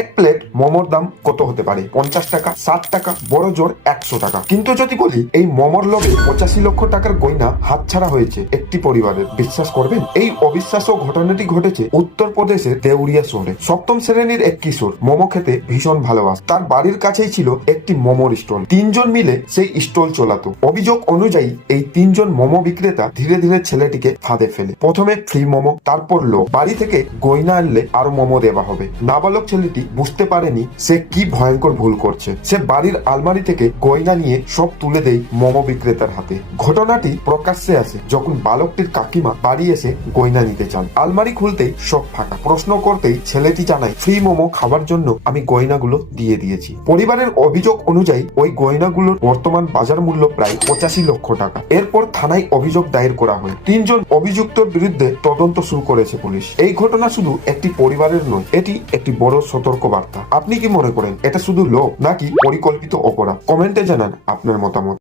এক প্লেট মোমোর দাম কত হতে পারে? 50 টাকা, 60 টাকা, বড় জোর 100 টাকা। কিন্তু যদি বলি এই মোমোর লোভে 85 লক্ষ টাকার গয়না হাতছাড়া হয়েছে একটি পরিবারের, বিশ্বাস করবেন? এই অবিশ্বাস্য ঘটনাটি ঘটেছে উত্তরপ্রদেশের দেউরিয়া শহরে। সপ্তম শ্রেণীর এক কিশোর মোমো খেতে ভীষণ ভালোবাসে। তার বাড়ির কাছেই ছিল একটি মোমোর স্টল। তিনজন মিলে সেই স্টল চালাতো। অভিযোগ অনুযায়ী এই তিনজন মোমো বিক্রেতা ধীরে ধীরে ছেলেটিকে ফাঁদে ফেলে। প্রথমে ফ্রি মোমো, তারপর লোভ, বাড়ি থেকে গয়না আনলে আরো মোমো দেওয়া হবে। নাবালক ছেলেটি বুঝতে পারেনি সে কি ভয়ঙ্কর ভুল করছে। সে বাড়ির আলমারি থেকে গয়না নিয়ে সব তুলে দেয় মোমো বিক্রেতার হাতে। ঘটনাটি প্রকাশ্যে আসে যখন বালকটির কাকিমা বাড়ি এসে গয়না নিতে চান। আলমারি খুলতেই সব ফাঁকা। প্রশ্ন করতেই ছেলেটি জানায়, ফ্রি মোমো খাবার জন্য আমি গয়নাগুলো দিয়ে দিয়েছি। পরিবারের অভিযোগ অনুযায়ী ওই গয়নাগুলোর বর্তমান বাজার মূল্য প্রায় 85 লক্ষ টাকা। এরপর থানায় অভিযোগ দায়ের করা হয়। তিনজন অভিযুক্তর বিরুদ্ধে তদন্ত শুরু করেছে পুলিশ। এই ঘটনা শুধু একটি পরিবারের নয়, এটি একটি বড় সতর্ক বার্তা। আপনি কি মনে করেন এটা শুধু লোভ নাকি পরিকল্পিত অপরাধ? কমেন্টে জানান আপনার মতামত।